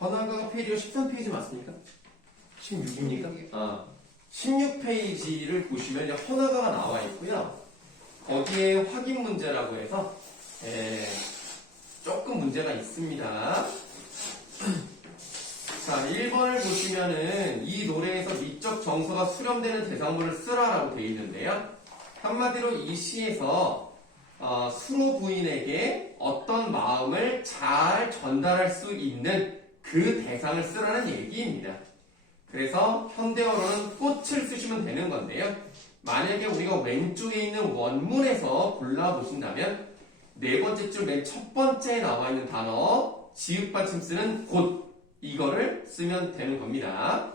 번화가가 페이지가 13페이지 맞습니까? 16입니까? 16페이지를 보시면 이제 헌화가가 나와 있고요. 거기에 확인 문제라고 해서 조금 문제가 있습니다. 자, 1번을 보시면은 이 노래에서 미적 정서가 수렴되는 대상물을 쓰라라고 되어 있는데요. 한마디로 이 시에서 수로 부인에게 어떤 마음을 잘 전달할 수 있는 그 대상을 쓰라는 얘기입니다. 그래서 현대어로는 꽃을 쓰시면 되는 건데요. 만약에 우리가 왼쪽에 있는 원문에서 골라보신다면 네 번째 줄 맨 첫 번째에 나와 있는 단어 지읒 받침 쓰는 곳 이거를 쓰면 되는 겁니다.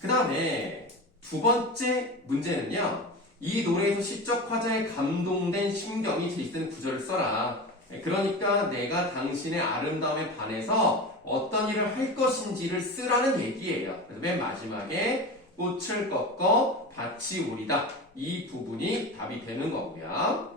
그 다음에 두 번째 문제는요. 이 노래에서 시적 화자에 감동된 심경이 제시되는 구절을 써라. 그러니까 내가 당신의 아름다움에 반해서 어떤 일을 할 것인지를 쓰라는 얘기예요. 그래서 맨 마지막에 꽃을 꺾어 밭이 오리다. 이 부분이 답이 되는 거고요.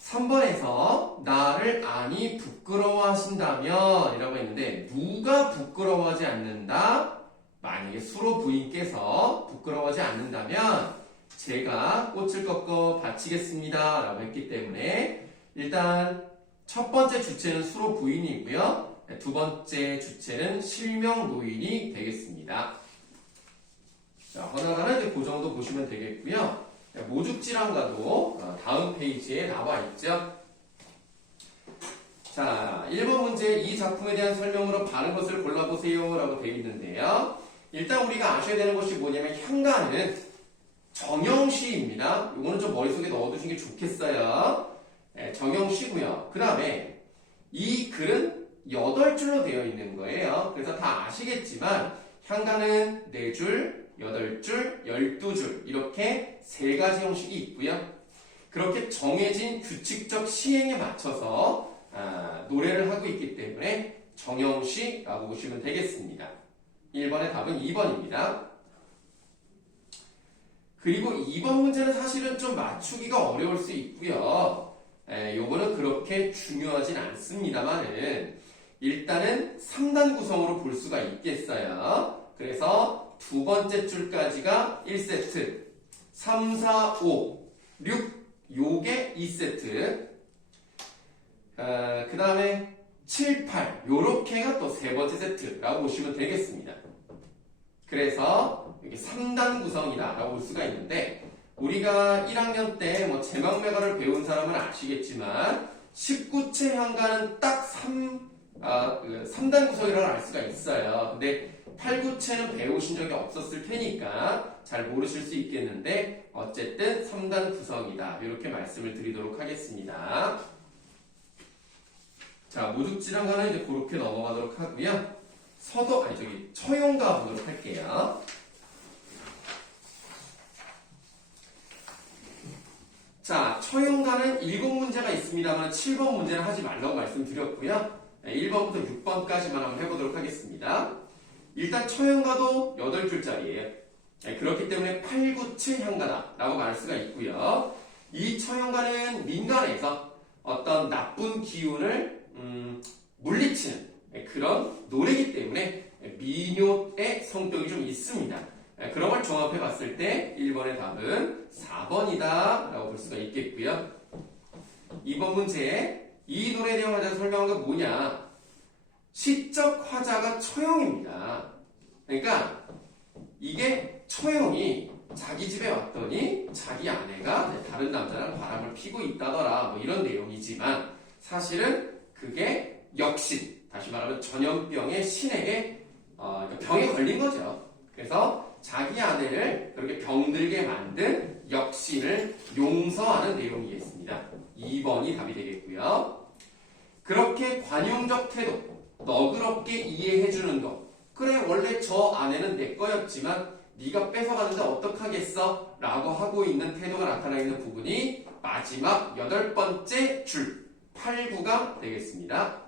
3번에서 나를 아니 부끄러워하신다면 이라고 했는데 누가 부끄러워하지 않는다? 만약에 수로 부인께서 부끄러워하지 않는다면 제가 꽃을 꺾어 바치겠습니다 라고 했기 때문에 일단 첫 번째 주체는 수로 부인이고요. 두 번째 주체는 실명 노인이 되겠습니다. 자, 헌화가는 이제 그 정도 보시면 되겠고요. 모죽지랑가도 다음 페이지에 나와 있죠. 자, 1번 문제 이 작품에 대한 설명으로 바른 것을 골라보세요 라고 되어 있는데요. 일단 우리가 아셔야 되는 것이 뭐냐면 향가는 정형시입니다. 이거는 좀 머릿속에 넣어두시는 게 좋겠어요. 네, 정형시고요. 그 다음에 이 글은 8줄로 되어 있는 거예요. 그래서 다 아시겠지만 향가는 4줄, 8줄, 12줄 이렇게 3가지 형식이 있고요. 그렇게 정해진 규칙적 시행에 맞춰서 노래를 하고 있기 때문에 정형시라고 보시면 되겠습니다. 1번의 답은 2번입니다. 그리고 2번 문제는 사실은 좀 맞추기가 어려울 수 있고요. 요거는 그렇게 중요하진 않습니다만은 일단은 3단 구성으로 볼 수가 있겠어요. 그래서 두 번째 줄까지가 1세트, 3, 4, 5, 6 요게 2세트, 그 다음에 7, 8 요렇게가 또 세 번째 세트라고 보시면 되겠습니다. 그래서 이게 3단 구성이다 라고 볼 수가 있는데 우리가 1학년 때 뭐 제막매가를 배운 사람은 아시겠지만 19채 향가는 딱 3단 구성이라고 알 수가 있어요. 근데 8, 9채는 배우신 적이 없었을 테니까 잘 모르실 수 있겠는데 어쨌든 3단 구성이다 이렇게 말씀을 드리도록 하겠습니다. 자, 모죽지랑가는 이제 그렇게 넘어가도록 하고요. 처용가 보도록 할게요. 자, 처용가는 7문제가 있습니다만 7번 문제는 하지 말라고 말씀드렸고요. 1번부터 6번까지만 한번 해보도록 하겠습니다. 일단 처용가도 8줄짜리예요. 그렇기 때문에 8, 9, 7 향가다 라고 말할 수가 있고요. 이 처용가는 민간에서 어떤 나쁜 기운을 물리치는 그런 노래이기 때문에 민요의 성격이 좀 있습니다. 그런 걸 종합해 봤을 때 1번의 답은 4번이다 라고 볼 수가 있겠고요. 2번 문제 이 노래에 대한 화자가 설명한 건 뭐냐? 시적 화자가 처형입니다. 그러니까 이게 처형이 자기 집에 왔더니 자기 아내가 다른 남자랑 바람을 피고 있다더라 뭐 이런 내용이지만 사실은 그게 역신, 다시 말하면 전염병의 신에게 병에 걸린 거죠. 그래서 자기 아내를 그렇게 병들게 만든 역신을 용서하는 내용이겠습니다. 2번이 답이 되겠고요. 그렇게 관용적 태도, 너그럽게 이해해주는 것. 그래 원래 저 아내는 내 거였지만 네가 뺏어가는데 어떡하겠어? 라고 하고 있는 태도가 나타나 있는 부분이 마지막 8번째 줄 8, 9가 되겠습니다.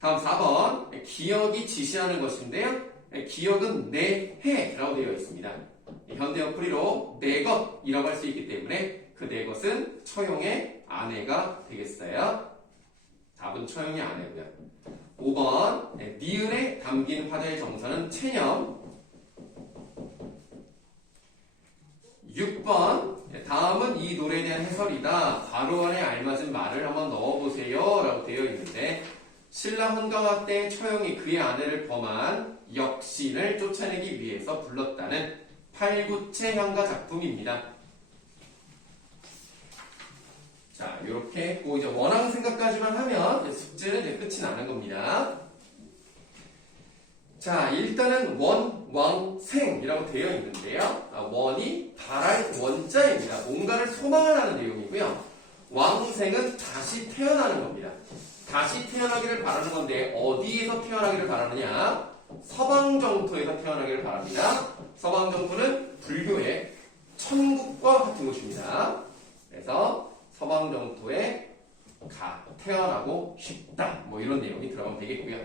다음 4번 기억이 지시하는 것인데요. 기억은 내 해라고 되어 있습니다. 현대어 풀이로 내 것이라고 할 수 있기 때문에 그 내 것은 처용의 아내가 되겠어요. 답은 처형이 아니고요. 5번 니은에 담긴 화자의 정사는 체념. 6번 다음은 이 노래에 대한 해설이다. 괄호 안에 알맞은 말을 한번 넣어보세요 라고 되어 있는데 신라 헌가화 때 처형이 그의 아내를 범한 역신을 쫓아내기 위해서 불렀다는 팔구체 현가 작품입니다. 자, 이렇게 했고 이제 원앙 생각까지만 하면 숙제는 이제 끝이 나는 겁니다. 자, 일단은 원, 왕, 생이라고 되어 있는데요. 원이 바랄 원자입니다. 뭔가를 소망을 하는 내용이고요. 왕생은 다시 태어나는 겁니다. 다시 태어나기를 바라는 건데 어디에서 태어나기를 바라느냐? 서방정토에서 태어나기를 바랍니다. 서방정토는 불교의 천국과 같은 곳입니다. 그래서 서방정토에 태어나고 싶다. 뭐 이런 내용이 들어가면 되겠고요.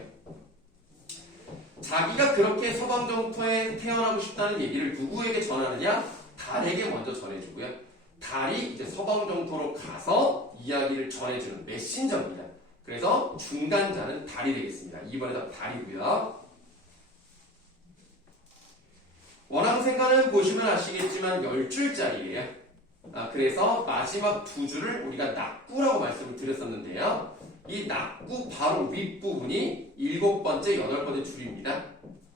자기가 그렇게 서방정토에 태어나고 싶다는 얘기를 누구에게 전하느냐? 달에게 먼저 전해주고요. 달이 이제 서방정토로 가서 이야기를 전해주는 메신저입니다. 그래서 중간자는 달이 되겠습니다. 2번에다 달이고요. 원앙생가는 보시면 아시겠지만 10줄짜리예요. 그래서 마지막 두 줄을 우리가 낙구라고 말씀을 드렸었는데요. 이 낙구 바로 윗부분이 7번째, 8번째 줄입니다.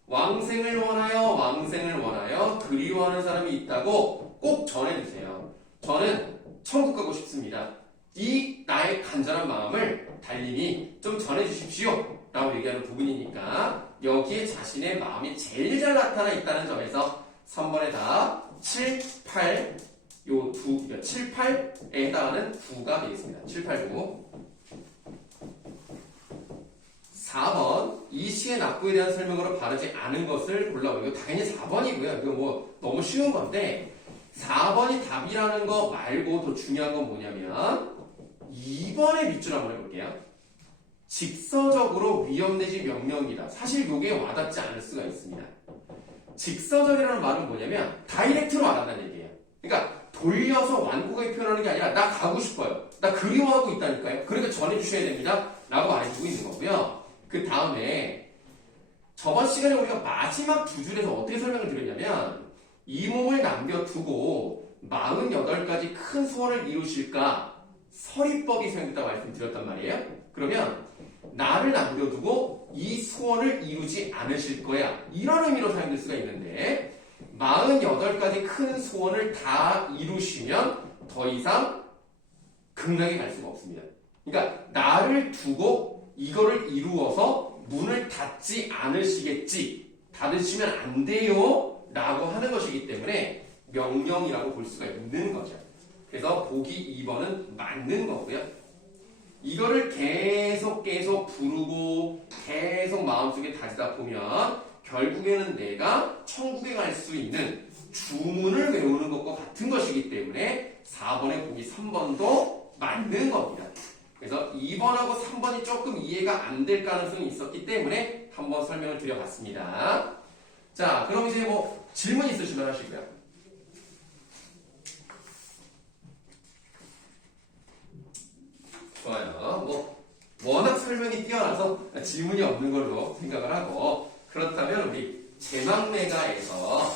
왕생을 원하여 그리워하는 사람이 있다고 꼭 전해주세요. 저는 천국 가고 싶습니다. 이 나의 간절한 마음을 달님이 좀 전해주십시오 라고 얘기하는 부분이니까 여기에 자신의 마음이 제일 잘 나타나 있다는 점에서 3번에 다 7, 8 7, 8에 해당하는 9가 되겠습니다. 7, 8, 9. 4번 이 시의 낙구에 대한 설명으로 바르지 않은 것을 골라보고 당연히 4번이고요. 이거 뭐 너무 쉬운 건데 4번이 답이라는 거 말고 더 중요한 건 뭐냐면 2번의 밑줄 한번 해볼게요. 직서적으로 위험 내지 명령이다. 사실 이게 와닿지 않을 수가 있습니다. 직서적이라는 말은 뭐냐면 다이렉트로 와닿는 얘기예요. 그러니까 돌려서 완곡하게 표현하는 게 아니라 나 가고 싶어요. 나 그리워하고 있다니까요. 그러니까 전해주셔야 됩니다. 라고 말해주고 있는 거고요. 그 다음에 저번 시간에 우리가 마지막 두 줄에서 어떻게 설명을 드렸냐면 이 몸을 남겨두고 48가지 큰 소원을 이루실까 서리법이 생겼다고 말씀드렸단 말이에요. 그러면 나를 남겨두고 이 소원을 이루지 않으실 거야. 이런 의미로 사용될 수가 있는데 48가지 큰 소원을 다 이루시면 더 이상 극락에 갈 수가 없습니다. 그러니까 나를 두고 이거를 이루어서 문을 닫지 않으시겠지. 닫으시면 안 돼요. 라고 하는 것이기 때문에 명령이라고 볼 수가 있는 거죠. 그래서 보기 2번은 맞는 거고요. 이거를 계속 부르고 계속 마음속에 다지다 보면 결국에는 내가 천국에 갈 수 있는 주문을 외우는 것과 같은 것이기 때문에 4번에 보기 3번도 맞는 겁니다. 그래서 2번하고 3번이 조금 이해가 안 될 가능성이 있었기 때문에 한번 설명을 드려봤습니다. 자, 그럼 이제 뭐 질문 있으시면 하시고요. 좋아요. 뭐 워낙 설명이 뛰어나서 질문이 없는 걸로 생각을 하고 그렇다면 우리 제막내가에서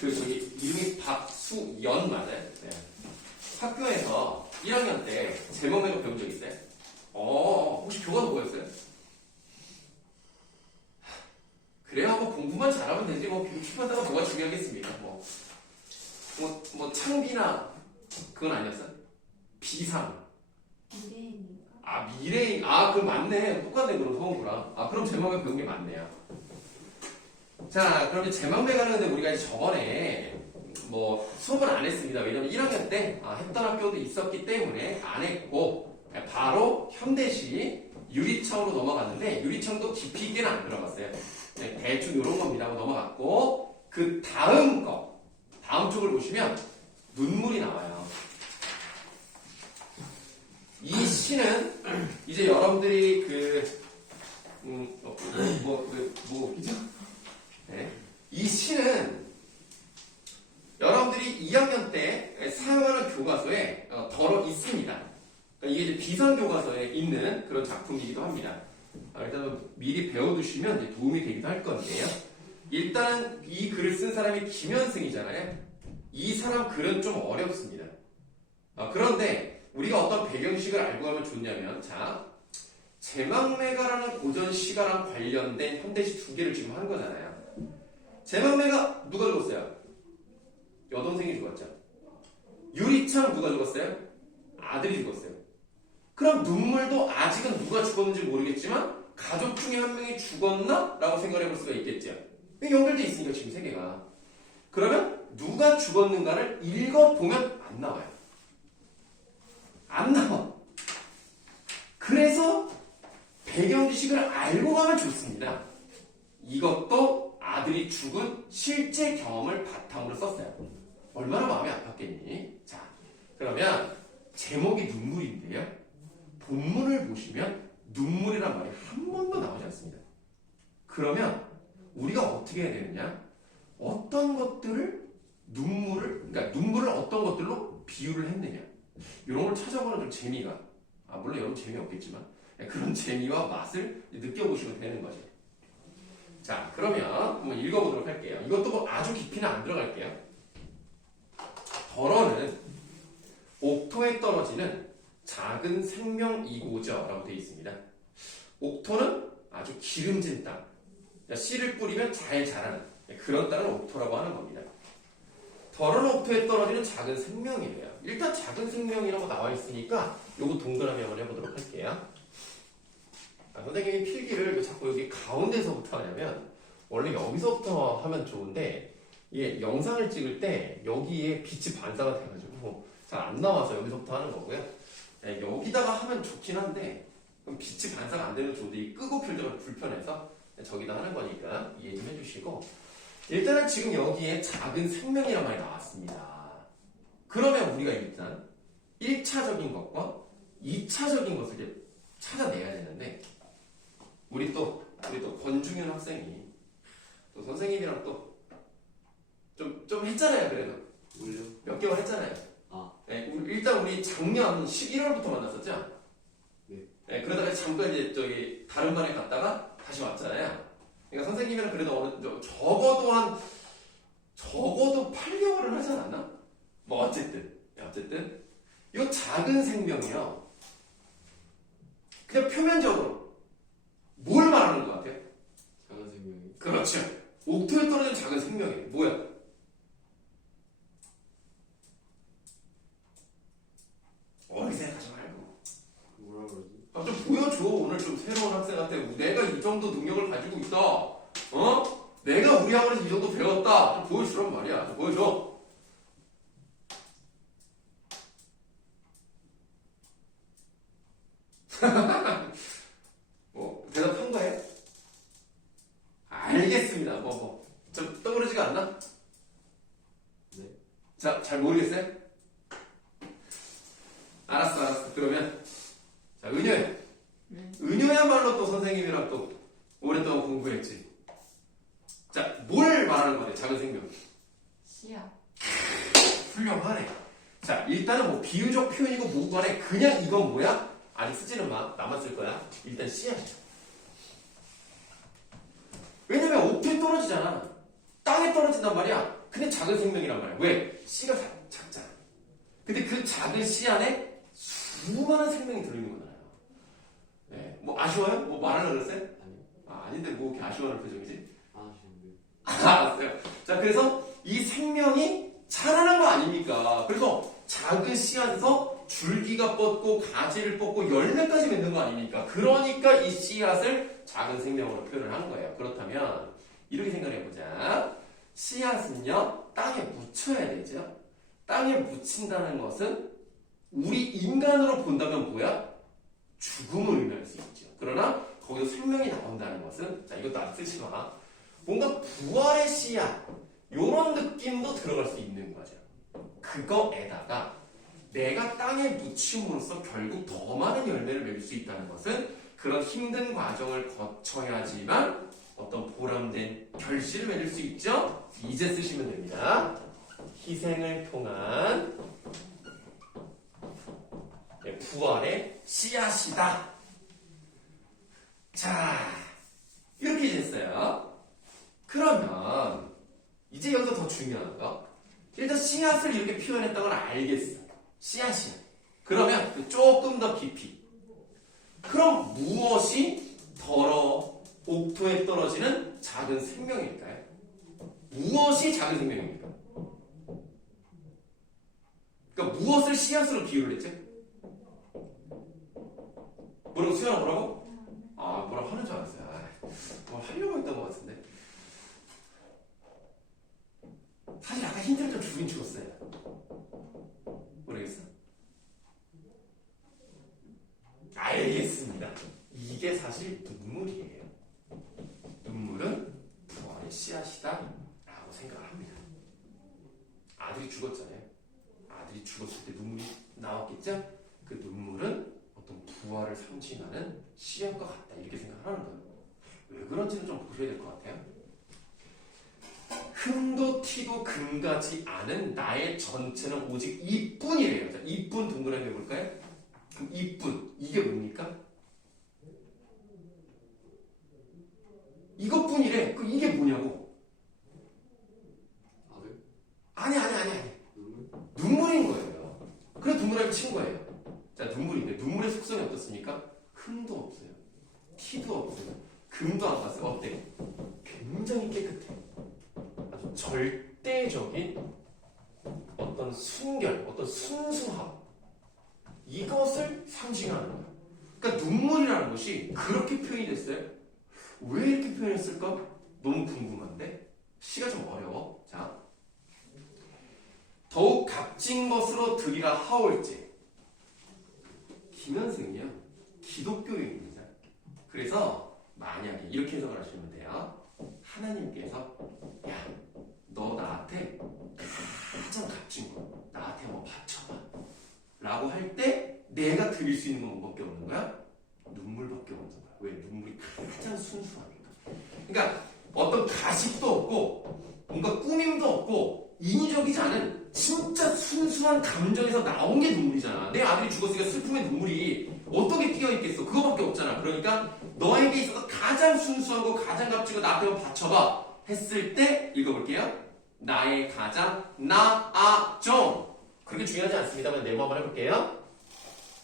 저기 이름이 박수연 맞아요? 네. 학교에서 1학년 때 제막내가 배운 적 있어요? 혹시 교과서 뭐였어요? 그래야 뭐 공부만 잘하면 되지 뭐 비판다가 뭐가 중요하겠습니까? 뭐 창비나 그건 아니었어요? 비상. 미래인인가? 미래인. 그럼 맞네. 똑같네, 그럼 서원구랑. 그럼 제목에 배운 게 맞네요. 자, 그럼 이제 제막내 가는데 우리가 이제 저번에 뭐 수업은 안 했습니다. 왜냐면 1학년 때 했던 학교도 있었기 때문에 안 했고, 바로 현대시 유리청으로 넘어갔는데, 유리청도 깊이 있게는 안 들어갔어요. 네, 대충 이런 겁니다 하고 넘어갔고, 그 다음 쪽을 보시면 눈물이 나와요. 이 시는 이제 여러분들이 뭐죠? 네. 이 시는 여러분들이 2학년 때 사용하는 교과서에 있습니다. 이게 이제 비상교과서에 있는 그런 작품이기도 합니다. 일단 미리 배워두시면 이제 도움이 되기도 할 건데요. 일단은 이 글을 쓴 사람이 김현승이잖아요. 이 사람 글은 좀 어렵습니다. 그런데 우리가 어떤 배경식을 알고 가면 좋냐면, 자, 제망매가라는 고전 시가랑 관련된 현대시 두 개를 지금 한 거잖아요. 제망매가 누가 죽었어요? 여동생이 죽었죠. 유리창 누가 죽었어요? 아들이 죽었어요. 그럼 눈물도 아직은 누가 죽었는지 모르겠지만 가족 중에 한 명이 죽었나? 라고 생각해 볼 수가 있겠죠. 연결돼 있으니까 지금 세 개가. 그러면 누가 죽었는가를 읽어보면 안 나와요. 안 나와. 그래서 배경 지식을 알고 가면 좋습니다. 이것도 아들이 죽은 실제 경험을 바탕으로 썼어요. 얼마나 마음이 아팠겠니? 자, 그러면 제목이 눈물인데요. 본문을 보시면 눈물이란 말이 한 번도 나오지 않습니다. 그러면 우리가 어떻게 해야 되느냐? 어떤 것들을 그러니까 눈물을 어떤 것들로 비유를 했느냐? 이런 걸 찾아보는 좀 재미가, 물론 여러분 재미없겠지만 그런 재미와 맛을 느껴보시면 되는 거죠. 자, 그러면 한번 읽어보도록 할게요. 이것도 뭐 아주 깊이는 안 들어갈게요. 덜어는 옥토에 떨어지는 작은 생명이고저 라고 되어 있습니다. 옥토는 아주 기름진 땅, 씨를 뿌리면 잘 자라는 그런 땅을 옥토라고 하는 겁니다. 덜은 옥토에 떨어지는 작은 생명이래요. 일단 작은 생명이라고 나와 있으니까 요거 동그라미 한번 해보도록 할게요. 선생님이 필기를 자꾸 여기 가운데서부터 하냐면, 원래 여기서부터 하면 좋은데 이게 영상을 찍을 때 여기에 빛이 반사가 돼가지고 잘 안 나와서 여기서부터 하는 거고요. 여기다가 하면 좋긴 한데 그럼 빛이 반사가 안 되면 좋은데 이 끄고 켜려면 불편해서 저기다 하는 거니까 이해 좀 해주시고, 일단은 지금 여기에 작은 생명이란 말이 나왔습니다. 그러면 우리가 일단 1차적인 것과 2차적인 것을 이제 찾아내야 되는데, 우리 또 권중현 학생이 또 선생님이랑 또 좀 했잖아요. 그래도 몇 개월 했잖아요. 일단 우리 작년 11월부터 만났었죠. 네, 그러다가 잠깐 이제 저기 다른 반에 갔다가 다시 왔잖아요. 그러니까 선생님이랑 그래도 적어도 8개월을 하지 않았나? 뭐 어쨌든 이 작은 생명이요, 그냥 표면적으로 뭘 말하는 것 같아요? 작은 생명이. 그렇죠. 옥토에 떨어진 작은 생명이 뭐야? 어리 생각하지 말고 뭐라 그러지? 좀 보여줘. 오늘 좀 새로운 학생한테 내가 이 정도 능력을 가지고 있다. 내가 우리 학원에서 이 정도 배웠다. 좀 보여주란 말이야. 좀 보여줘. 대답한 거예요? 알겠습니다. 좀 떠오르지가 않나? 네. 자, 잘 모르겠어요? 알았어. 그러면 자, 은효야말로 또 선생님이랑 또 오랫동안 공부했지. 자, 뭘 말하는 거냐? 작은 생명. 씨앗. 훌륭하네. 자, 일단은 뭐 비유적 표현이고 뭐고 간에 그냥 이건 뭐야? 아직 쓰지는 마. 나만 쓸 거야. 일단 씨앗이야. 왜냐면 옥토에 떨어지잖아. 땅에 떨어진단 말이야. 근데 작은 생명이란 말이야. 왜? 씨가 작잖아. 근데 그 작은 씨 안에 수많은 생명이 들어있는 거잖아요. 네. 뭐 아쉬워요? 뭐 말하려고 그랬어요? 아니요. 아닌데 뭐 이렇게 아쉬워하는 표정이지? 아쉬운데. 알았어요. 자, 그래서 이 생명이 자라는 거 아닙니까? 그래서 작은 씨앗에서 줄기가 뻗고 가지를 뻗고 열매까지 맺는 거 아닙니까? 그러니까 이 씨앗을 작은 생명으로 표현을 한 거예요. 그렇다면 이렇게 생각해보자. 씨앗은요, 땅에 묻혀야 되죠. 땅에 묻힌다는 것은 우리 인간으로 본다면 뭐야? 죽음을 의미할 수 있죠. 그러나 거기서 생명이 나온다는 것은, 자, 이것도 안 쓰지 마. 뭔가 부활의 씨앗, 요런 느낌도 들어갈 수 있는 거죠. 그거에다가 내가 땅에 묻힘으로써 결국 더 많은 열매를 맺을 수 있다는 것은 그런 힘든 과정을 거쳐야지만 어떤 보람된 결실을 맺을 수 있죠. 이제 쓰시면 됩니다. 희생을 통한 부활의 씨앗이다. 자, 이렇게 됐어요. 그러면 이제 여기서 더 중요한 거. 일단 씨앗을 이렇게 표현했던 걸 알겠어. 씨앗이야. 그러면 조금 더 깊이. 그럼 무엇이 더러 옥토에 떨어지는 작은 생명일까요? 무엇이 작은 생명입니까? 그러니까 무엇을 씨앗으로 비유를 했지? 뭐라고? 수연아 뭐라고? 아 뭐라고 하는 줄 알았어요. 뭘 하려고 했던 것 같은데. 사실 아까 힌트를 좀 주긴 주었어요. 모르겠어? 알겠습니다. 이게 사실 눈물이에요. 눈물은 부활의 씨앗이다 라고 생각을 합니다. 아들이 죽었잖아요. 아들이 죽었을 때 눈물이 나왔겠죠? 그 눈물은 어떤 부활을 상징하는 씨앗과 같다 이렇게 생각하는 거예요. 왜 그런지는 좀 보셔야 될 것 같아요. 흠도 티도 금가지 않은 나의 전체는 오직 이뿐이래요. 자, 이뿐 동그라미 해볼까요? 그럼 이뿐 이게 뭡니까? 이것뿐이래. 그럼 이게 뭐냐고? 아들? 아니. 눈물? 눈물인 거예요. 그래서 눈물하게 친 거예요. 자, 눈물인데 눈물의 속성이 어떻습니까? 흠도 없어요. 티도 없어요. 금도 안 갔어요. 어때? 굉장히 깨끗해. 아주 절대적인 어떤 순결, 어떤 순수함. 이것을 상징하는 거예요. 그러니까 눈물이라는 것이 그렇게 표현이 됐어요. 왜 이렇게 표현했을까? 너무 궁금한데 시가 좀 어려워. 자, 더욱 값진 것으로 드리라 하올지. 김현승이요 기독교인입니다. 그래서 만약에 이렇게 해석을 하시면 돼요. 하나님께서 야, 너 나한테 가장 값진 거 나한테 한번 바쳐봐 라고 할 때 내가 드릴 수 있는 건 뭐밖에 없는 거야? 눈물밖에 없는 거야. 왜? 눈물이 가장 순수하니까. 그러니까 어떤 가식도 없고 뭔가 꾸밈도 없고 인위적이지 않은 진짜 순수한 감정에서 나온 게 눈물이잖아. 내 아들이 죽었으니까 슬픔의 눈물이 어떻게 띄어있겠어. 그거밖에 없잖아. 그러니까 너에게 있어서 가장 순수한 거 가장 값지고 나한테 한번 바쳐봐 했을 때 읽어볼게요. 나의 가장 나아종. 그렇게 중요하지 않습니다만 네모 한번 해볼게요.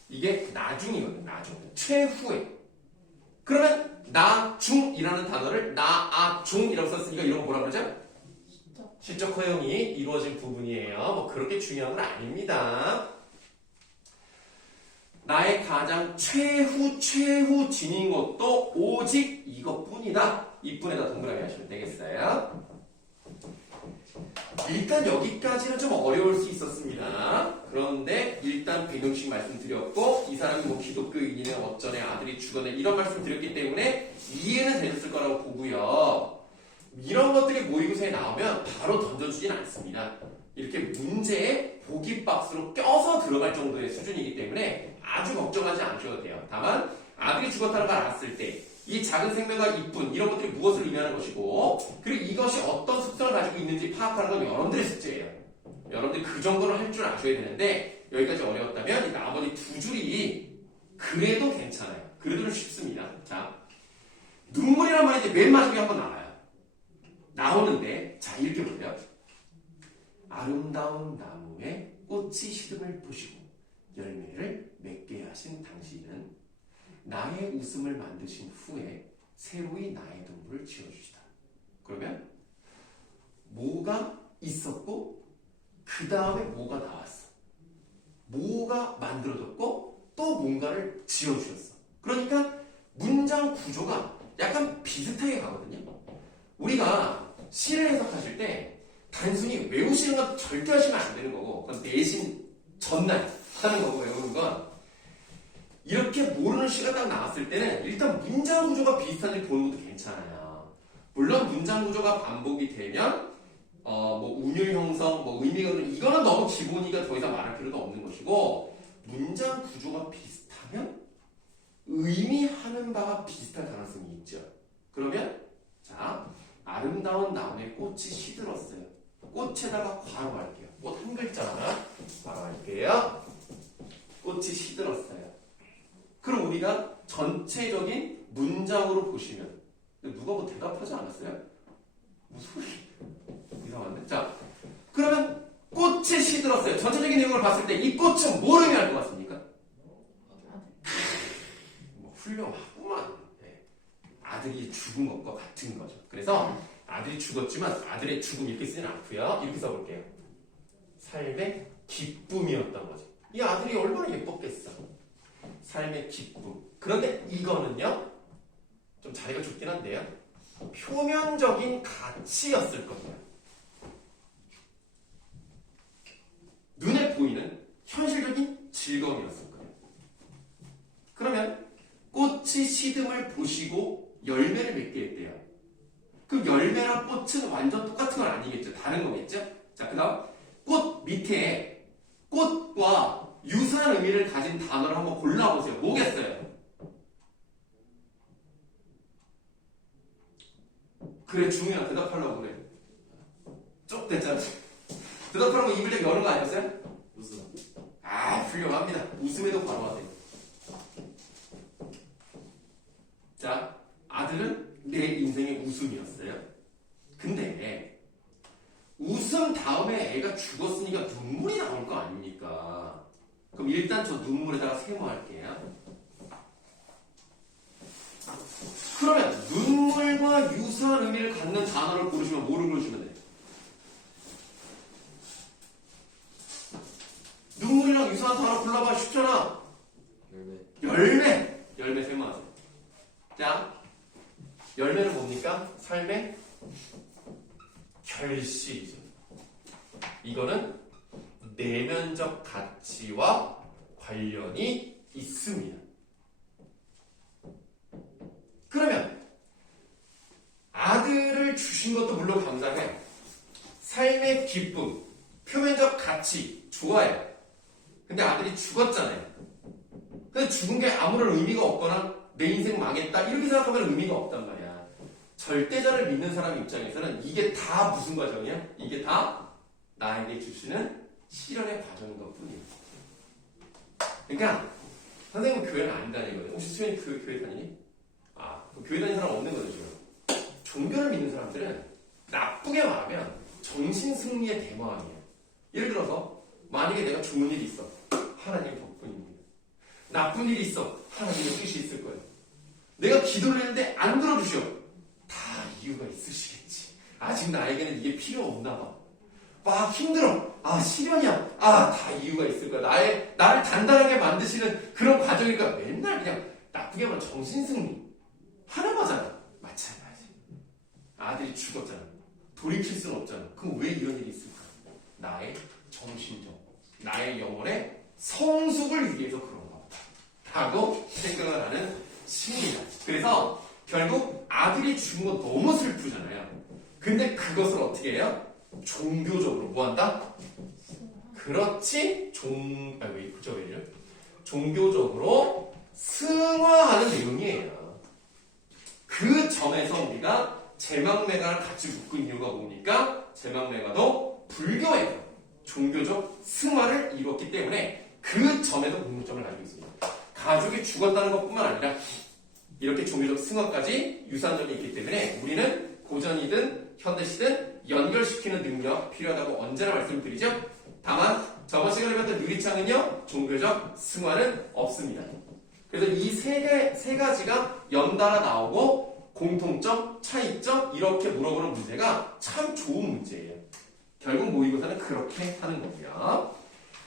이게 나중이거든요. 나중. 최후에. 그러면 나중이라는 단어를 나아종이라고 썼으니까 이런 거 뭐라 그러죠? 시적 허용이 이루어진 부분이에요. 뭐 그렇게 중요한 건 아닙니다. 나의 가장 최후 지닌 것도 오직 이것뿐이다. 이뿐에다 동그라미 하시면 되겠어요. 일단 여기까지는 좀 어려울 수 있었습니다. 그런데 일단 배경식 말씀드렸고 이 사람이 뭐 기독교인이네 어쩌네 아들이 죽었네 이런 말씀 드렸기 때문에 이해는 되셨을 거라고 보고요. 이런 것들이 모의고사에 나오면 바로 던져주진 않습니다. 이렇게 문제에 보기 박스로 껴서 들어갈 정도의 수준이기 때문에 아주 걱정하지 않으셔도 돼요. 다만 아들이 죽었다는 걸 알았을 때 이 작은 생명과 이뿐 이런 것들이 무엇을 의미하는 것이고 그리고 이것이 어떤 속성을 가지고 있는지 파악하는 건 여러분들의 숙제예요. 여러분들이 그 정도는 할 줄 아셔야 되는데 여기까지 어려웠다면 이 나머지 두 줄이 그래도 괜찮아요. 그래도 좀 쉽습니다. 자, 눈물이란 말이 이제 맨 마지막에 한번 나와요. 나오는데 자 이렇게 보세요. 아름다운 나무에 꽃이 시듬을 보시고 열매를 맺게 하신 당신은 나의 웃음을 만드신 후에 새로이 나의 동물을 지어주시다. 그러면 뭐가 있었고 그 다음에 뭐가 나왔어. 뭐가 만들어졌고 또 뭔가를 지어주셨어. 그러니까 문장 구조가 약간 비슷하게 가거든요. 우리가 시를 해석하실 때 단순히 외우시는 건 절대 하시면 안 되는 거고 그건 내신 전날 하는 거고 외우는 건 이렇게 모르는 시가 딱 나왔을 때는 일단 문장 구조가 비슷한지 보는 것도 괜찮아요. 물론 문장 구조가 반복이 되면 뭐 운율 형성, 뭐 의미가 이거는 너무 기본이니까 더 이상 말할 필요도 없는 것이고 문장 구조가 비슷하면 의미하는 바가 비슷할 가능성이 있죠. 그러면 자 아름다운 나무에 꽃이 시들었어요. 꽃에다가 괄호할게요. 꽃 한 글자 하나 괄호할게요. 꽃이 시들었어요. 우리가 전체적인 문장으로 보시면 근데 누가 뭐 대답하지 않았어요? 무슨 소리? 이상한데? 자, 그러면 꽃이 시들었어요. 전체적인 내용을 봤을 때 이 꽃은 뭘 의미할 것 같습니까? 뭐 훌륭하구만. 네. 아들이 죽은 것과 같은 거죠. 그래서 아들이 죽었지만 아들의 죽음 이렇게 쓰진 않고요. 이렇게 써볼게요. 삶의 기쁨이었던 거죠. 이 아들이 얼마나 예뻤겠어. 삶의 기쁨. 그런데 이거는요. 좀 자리가 좁긴 한데요. 표면적인 가치였을 겁니다. 눈에 보이는 현실적인 즐거움이었을 거예요. 그러면 꽃이 시듬을 보시고 열매를 맺게 했대요. 그 열매랑 꽃은 완전 똑같은 건 아니겠죠. 다른 거겠죠. 자, 그 다음 꽃 밑에 꽃과 유사한 의미를 가진 단어를 한번 골라보세요. 뭐겠어요? 그래, 중이야. 대답하려고 그래. 쪽 됐잖아. 대답하려고 입을 딱 여는 거 아니었어요? 무슨 아, 훌륭합니다. 웃음에도 바로 하세요. 자, 아들은 내 인생의 웃음이었어요. 근데 웃음 다음에 애가 죽었으니까 눈물이 나올 거 아닙니까? 그럼 일단 저 눈물에다가 세모할게요. 그러면 눈물과 유사한 의미를 갖는 단어를 고르시면 뭐를 고르시면 돼요? 눈물이랑 유사한 단어 골라봐. 쉽잖아. 열매. 열매 세모하세요. 자, 열매는 뭡니까? 삶의 결실이죠. 이거는 내면적 가치와 관련이 있습니다. 그러면 아들을 주신 것도 물론 감사해요. 삶의 기쁨, 표면적 가치 좋아요. 근데 아들이 죽었잖아요. 근데 죽은 게 아무런 의미가 없거나 내 인생 망했다 이렇게 생각하면 의미가 없단 말이야. 절대자를 믿는 사람 입장에서는 이게 다 무슨 과정이야? 이게 다 나에게 주시는 실현의 과정인 것뿐이야. 그러니까 선생님은 교회는 안 다니거든. 혹시 수현이 그 교회 다니니? 아, 그 교회 다니는 사람 없는 거죠 지금. 종교를 믿는 사람들은 나쁘게 말하면 정신승리의 대마왕이야. 예를 들어서 만약에 내가 좋은 일이 있어. 하나님 덕분입니다. 나쁜 일이 있어. 하나님의 뜻이 있을 거예요. 내가 기도를 했는데 안 들어주셔. 다 이유가 있으시겠지. 아직 나에게는 이게 필요 없나 봐. 막 힘들어. 아, 시련이야. 아, 다 이유가 있을 거야. 나를 단단하게 만드시는 그런 과정이니까 맨날 그냥 나쁘게 하면 정신승리 하는 거잖아. 마찬가지. 아들이 죽었잖아. 돌이킬 수는 없잖아. 그럼 왜 이런 일이 있을까? 나의 정신적, 나의 영혼의 성숙을 위해서 그런 거다. 라고 생각을 하는 심리다. 그래서 결국 아들이 죽은 거 너무 슬프잖아요. 근데 그것을 어떻게 해요? 종교적으로 뭐 한다? 그렇지. 종교적으로 승화하는 내용이에요. 그 점에서 우리가 제망매가를 같이 묶은 이유가 뭡니까? 제망매가도 불교에서 종교적 승화를 이뤘기 때문에 그 점에서 공통점을 가지고 있습니다. 가족이 죽었다는 것뿐만 아니라 이렇게 종교적 승화까지 유산점이 있기 때문에 우리는 고전이든 현대시든 연결시키는 능력 필요하다고 언제나 말씀드리죠. 다만 저번 시간에 봤던 유리창은요, 종교적 승화는 없습니다. 그래서 이 세 가지가 연달아 나오고 공통점, 차이점 이렇게 물어보는 문제가 참 좋은 문제예요. 결국 모의고사는 그렇게 하는 거고요.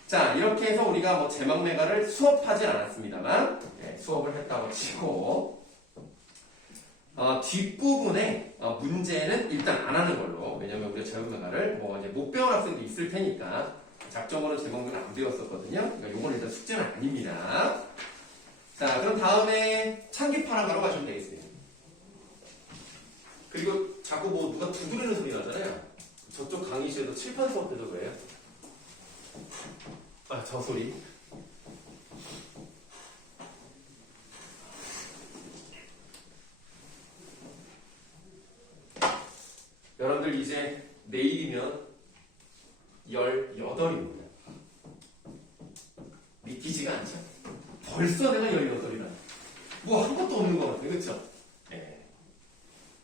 자, 이렇게 해서 우리가 뭐 제망매가를 수업하진 않았습니다만 수업을 했다고 치고 뒷부분에 문제는 일단 안 하는 걸로. 왜냐면 우리가 제망매가를 뭐 이제 못 배운 학생도 있을 테니까 작정으로 제망매가 안 배웠었거든요. 그러니까 요건 일단 숙제는 아닙니다. 자, 그럼 다음에 창기파랑가로 가시면 되겠습니다. 그리고 자꾸 뭐 누가 두드리는 소리 나잖아요. 저쪽 강의실에도 칠판 수업 때도 그래요. 아, 저 소리. 여러분들 이제 내일이면 18입니다. 믿기지가 않죠? 벌써 내가 18이라. 뭐 한 것도 없는 것 같아요. 그쵸? 네.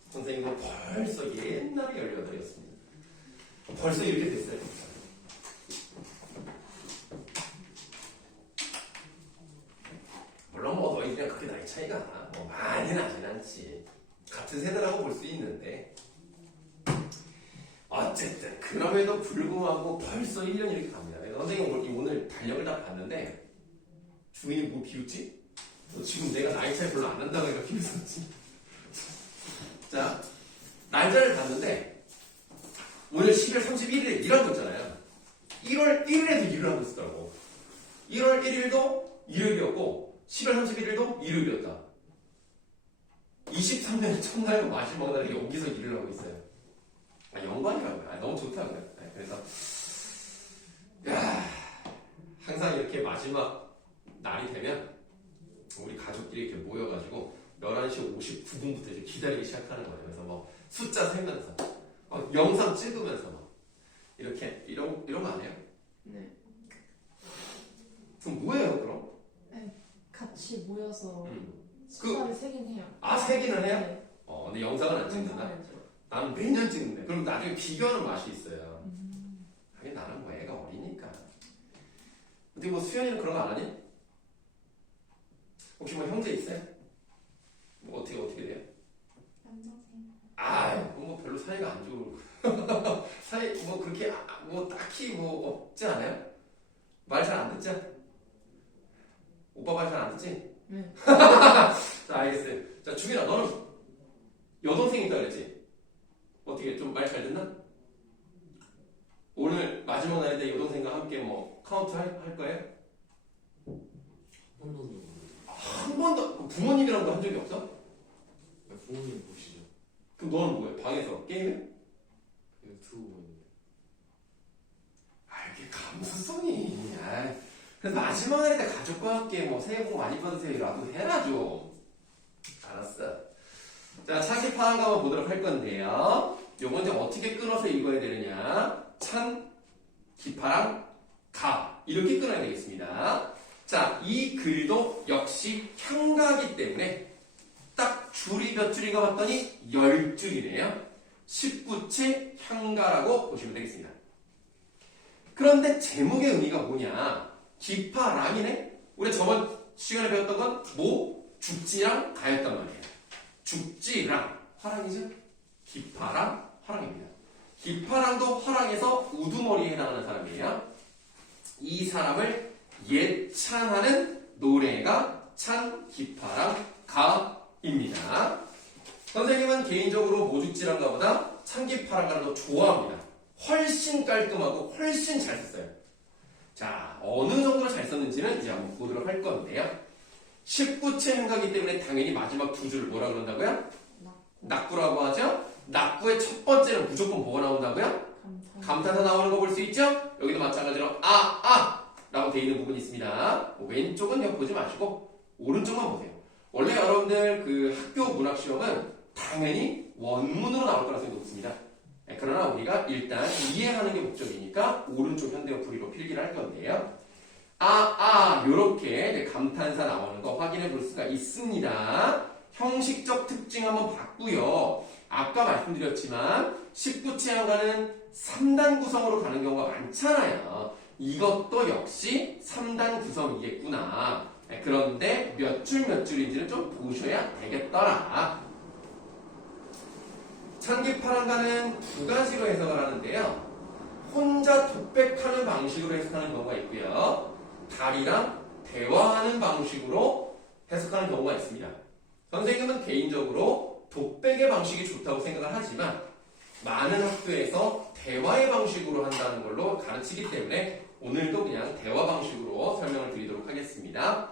선생님도 벌써 옛날에 18이었습니다. 벌써 이렇게 됐어요. 물론 뭐 너희들이랑 그렇게 나이 차이가 뭐 많이 나진 않지. 같은 세대라고 볼 수 있는데 어쨌든 그럼에도 불구하고 벌써 1년이 이렇게 갑니다. 내가 선생님 오늘 달력을 다 봤는데 주인이 뭐 비웃지? 지금 내가 나이 차이 별로 안 난다고 해서 비웃었지. 자, 날짜를 봤는데 오늘 10월 31일에 일하고 있잖아요. 1월 1일에도 일을 하고 있었더라고. 1월 1일도 일요일이었고 10월 31일도 일요일이었다. 23년 첫날과 마지막 날에 여기서 일을 하고 있어요. 영광이라고요. 너무 좋다고요. 네, 그래서 야, 항상 이렇게 마지막 날이 되면 우리 가족끼리 이렇게 모여가지고 11시 59분부터 이제 기다리기 시작하는 거예요. 그래서 뭐 숫자 세면서 영상 찍으면서 이렇게 이런 거 안 해요? 네. 그럼 뭐예요 그럼? 같이 모여서 그- 숫자를 세긴 해요. 세기는 해요? 네. 근데 영상은 안 찍는다? 영상은 나는 매년 찍는데 그럼 나중에 비교하는 맛이 있어요. 하긴 나는 뭐 애가 어리니까. 근데 뭐 수현이는 그런 거 안 하니? 혹시 뭐 형제 있어요? 뭐 어떻게 돼요? 남동생. 그럼 뭐 별로 사이가 안 좋고 사이 뭐 그렇게 뭐 딱히 뭐 없지 않아요? 말 잘 안 듣죠? 오빠 말 잘 안 듣지? 네. 자, 알겠어요. 자, 주민아, 너는 여동생 있다 그랬지? 어떻게 좀 말 잘 듣나? 오늘 마지막 날인데 여동생과 함께 뭐 카운트 할 거예요? 한 번도 한 번도 부모님이랑도 한 적이 없어? 부모님 보시죠. 그럼 너는 뭐해? 방에서 게임해? 그냥 두고 있는데. 이게 감수성이. 그래서 마지막 날에 가족과 함께 뭐 새해 복 많이 받으세요라도 해라 좀. 알았어. 자, 차기 파악을 한번 보도록 할 건데요. 요건 이제 어떻게 끊어서 읽어야 되느냐. 찬, 기파랑 가. 이렇게 끊어야 되겠습니다. 자, 이 글도 역시 향가기 때문에 딱 줄이 몇 줄인가 봤더니 10줄이네요. 19채 향가라고 보시면 되겠습니다. 그런데 제목의 의미가 뭐냐? 기파랑이네? 우리 저번 시간에 배웠던 건 뭐? 죽지랑 가였단 말이에요. 죽지랑 화랑이죠? 기파랑 화랑입니다. 기파랑도 화랑에서 우두머리에 해당하는 사람이에요. 이 사람을 예찬하는 노래가 찬, 기파랑 가입니다. 선생님은 개인적으로 모죽지랑가보다 찬기파랑가를 더 좋아합니다. 훨씬 깔끔하고 훨씬 잘 썼어요. 자, 어느 정도로 잘 썼는지는 이제 한번 보도록 할 건데요. 19채 행가기 때문에 당연히 마지막 두 줄을 뭐라 그런다고요? 낙구라고 하죠? 낙구의 첫 번째는 무조건 뭐가 나온다고요? 감탄사 나오는 거 볼 수 있죠? 여기도 마찬가지로 라고 되어 있는 부분이 있습니다. 왼쪽은 보지 마시고 오른쪽만 보세요. 원래 여러분들 그 학교 문학 시험은 당연히 원문으로 나올 가능성이 높습니다. 그러나 우리가 일단 이해하는 게 목적이니까 오른쪽 현대어 풀이로 필기를 할 건데요. 요렇게 감탄사 나오는 거 확인해 볼 수가 있습니다. 형식적 특징 한번 봤고요. 아까 말씀드렸지만 19채 향가는 3단 구성으로 가는 경우가 많잖아요. 이것도 역시 3단 구성이겠구나. 그런데 몇 줄인지는 좀 보셔야 되겠더라. 찬기파랑가는 두 가지로 해석을 하는데요. 혼자 독백하는 방식으로 해석하는 경우가 있고요. 달이랑 대화하는 방식으로 해석하는 경우가 있습니다. 선생님은 개인적으로 독백의 방식이 좋다고 생각을 하지만 많은 학교에서 대화의 방식으로 한다는 걸로 가르치기 때문에 오늘도 그냥 대화 방식으로 설명을 드리도록 하겠습니다.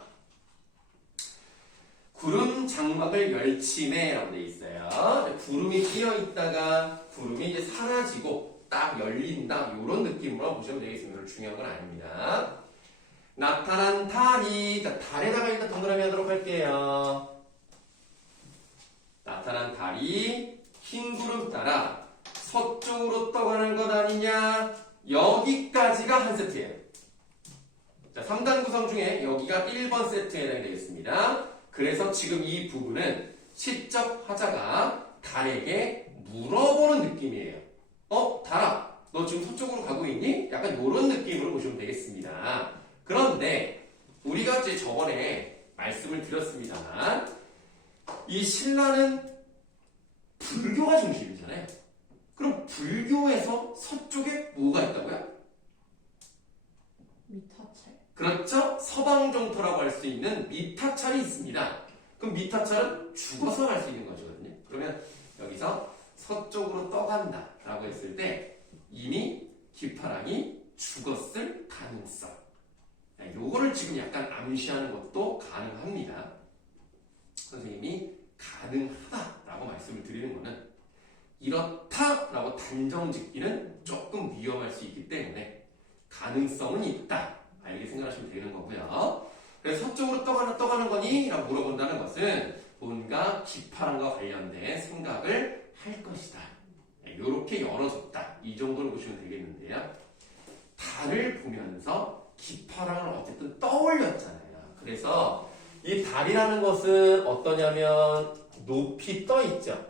구름 장막을 열치네라고 되어 있어요. 구름이 끼어 있다가 구름이 이제 사라지고 딱 열린다 이런 느낌으로 보시면 되겠습니다. 중요한 건 아닙니다. 나타난 달이, 자, 달에다가 일단 동그라미 하도록 할게요. 나타난 달이 흰 구름 따라 서쪽으로 떠가는 것 아니냐? 여기까지가 한 세트예요. 자, 3단 구성 중에 여기가 1번 세트에 해당이 되겠습니다. 그 그래서 지금 이 부분은 시적 화자가 달에게 물어보는 느낌이에요. 달아, 너 지금 서쪽으로 가고 있니? 약간 이런 느낌으로 보시면 되겠습니다. 그런데 우리가 이제 저번에 말씀을 드렸습니다만 이 신라는 불교가 중심이잖아요. 그럼 불교에서 서쪽에 뭐가 있다고요? 미타철. 그렇죠. 서방정토라고 할 수 있는 미타찰이 있습니다. 그럼 미타찰은 죽어서 갈 수 있는 것이거든요. 그러면 여기서 서쪽으로 떠간다 라고 했을 때 이미 기파랑이 죽었을 가능성, 요거를 지금 약간 암시하는 것도 가능합니다. 선생님이 가능하다라고 말씀을 드리는 거는 이렇다라고 단정 짓기는 조금 위험할 수 있기 때문에 가능성은 있다, 이렇게 생각하시면 되는 거고요. 그래서 서쪽으로 떠가는 거니? 라고 물어본다는 것은 뭔가 기파랑과 관련된 생각을 할 것이다, 이렇게 열어줬다, 이 정도로 보시면 되겠는데요. 달을 보면서 기파랑을 어쨌든 떠올렸잖아요. 그래서 이 달이라는 것은 어떠냐면 높이 떠 있죠.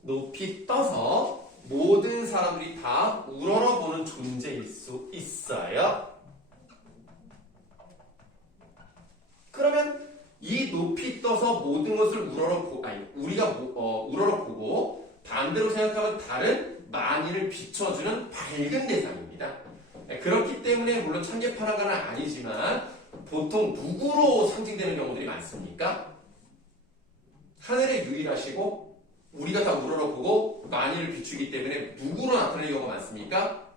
높이 떠서 모든 사람들이 다 우러러보는 존재일 수 있어요. 그러면 이 높이 떠서 모든 것을 우리가 우러러보고 반대로 생각하면 달은 만인을 비춰주는 밝은 대상입니다. 그렇기 때문에 물론 참개파랑과는 아니지만 보통 누구로 상징되는 경우들이 많습니까? 하늘에 유일하시고 우리가 다 우러러보고 만인을 비추기 때문에 누구로 나타내는 경우가 많습니까?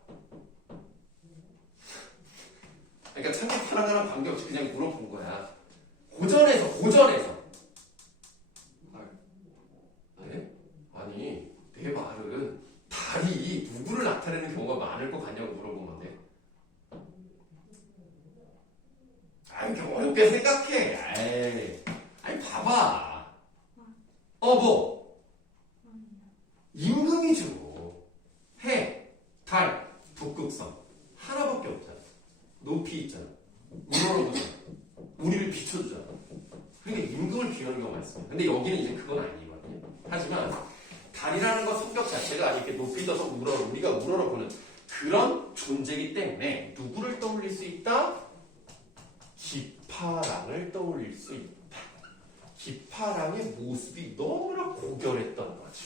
그러니까 참개파랑과는 관계없이 그냥 물어본 거야. 고전에서. 네? 아니, 내 말은 달이 누구를 나타내는 경우가 많을 것 같냐고 물어본 건데. 이렇게 어렵게 생각해. 아니, 봐봐. 뭐? 임금이죠. 해, 달, 북극성. 하나밖에 없잖아. 높이 있잖아. 우러러보잖아. 우리를 비춰주잖아. 그러니까 임금을 비유하는 경우가 많습니다. 근데 여기는 이제 그건 아니거든요. 하지만 달이라는 것 성격 자체가 이렇게 높이 떠서 우리가 우러러보는 그런 존재이기 때문에 누구를 떠올릴 수 있다? 기파랑을 떠올릴 수 있다. 기파랑의 모습이 너무나 고결했던 거죠.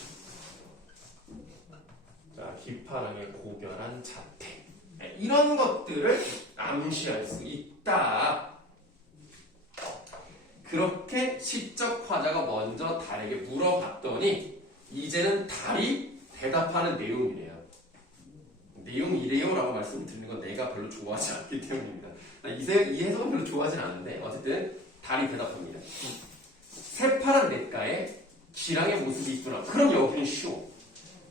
자, 기파랑의 고결한 자태, 이런 것들을 암시할 수 있다. 그렇게 시적 화자가 먼저 달에게 물어봤더니 이제는 달이 대답하는 내용이래요. 내용이 이래요 라고 말씀을 드리는 건 내가 별로 좋아하지 않기 때문입니다. 이 해석은 별로 좋아하진 않는데 어쨌든 달이 대답합니다. 새파란 냇가에 기랑의 모습이 있구나. 그럼 여기는 쉬워.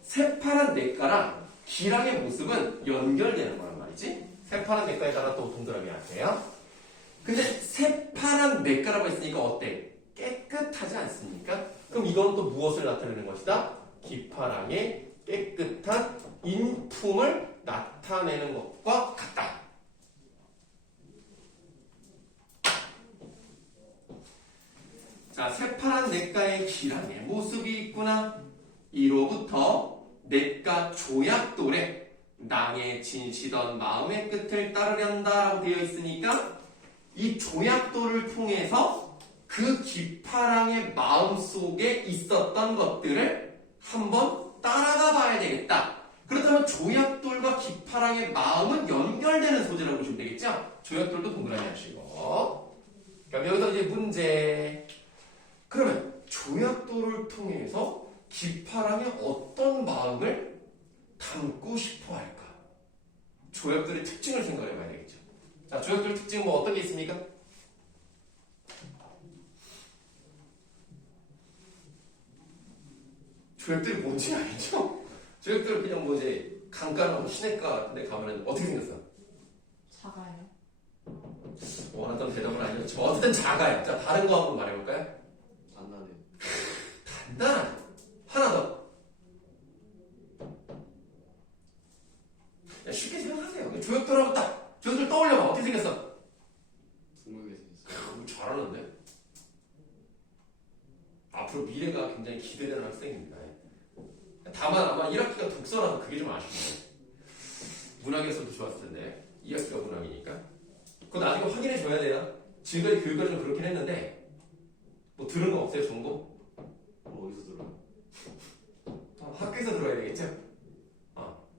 새파란 냇가랑 기랑의 모습은 연결되는 거란 말이지. 새파란 냇가에다가 또 동그라미 할게요. 근데 새파란 냇가라고 했으니까 어때? 깨끗하지 않습니까? 그럼 이건 또 무엇을 나타내는 것이다? 기파랑의 깨끗한 인품을 나타내는 것과 같다. 자, 새파란 냇가에 기랑의 모습이 있구나. 이로부터 냇가 조약돌에 낭에 진시던 마음의 끝을 따르련다라고 되어 있으니까 이 조약돌을 통해서 그 기파랑의 마음속에 있었던 것들을 한번 따라가 봐야 되겠다. 그렇다면 조약돌과 기파랑의 마음은 연결되는 소재라고 보시면 되겠죠? 조약돌도 동그라미 하시고. 그럼 여기서 이제 문제. 그러면 조약돌을 통해서 기파랑의 어떤 마음을 담고 싶어 할까? 조약돌의 특징을 생각해 봐야 되겠죠. 자, 조약돌 특징은 뭐 어떤 게 있습니까? 조약돌이 뭔지 알죠? 조약돌은 그냥 뭐 이제 강가나 시냇가 같은 데 가면은 어떻게 생겼어? 작아요. 원하던 대답은 아니었죠. 어쨌든 작아요. 자, 다른 거 한번 말해볼까요? 단단해. 단단하죠. 하나 더. 야, 쉽게 생각하세요. 조약돌하고 딱 조약돌 떠올려봐. 어떻게 생겼어? 둥글게 생겼어. 잘하는데? 미래가 굉장히 기대되는 학생입니다. 다만 아마 1학기가 독서라서 그게 좀 아쉽네요. 문학에서도 좋았을 텐데 2학기가 문학이니까 그거 나중에 확인해 줘야 돼요. 지금까지 교육과정 좀 그렇긴 했는데 뭐 들은 거 없어요? 정보? 어디서 들어요? 학교에서 들어야 되겠죠?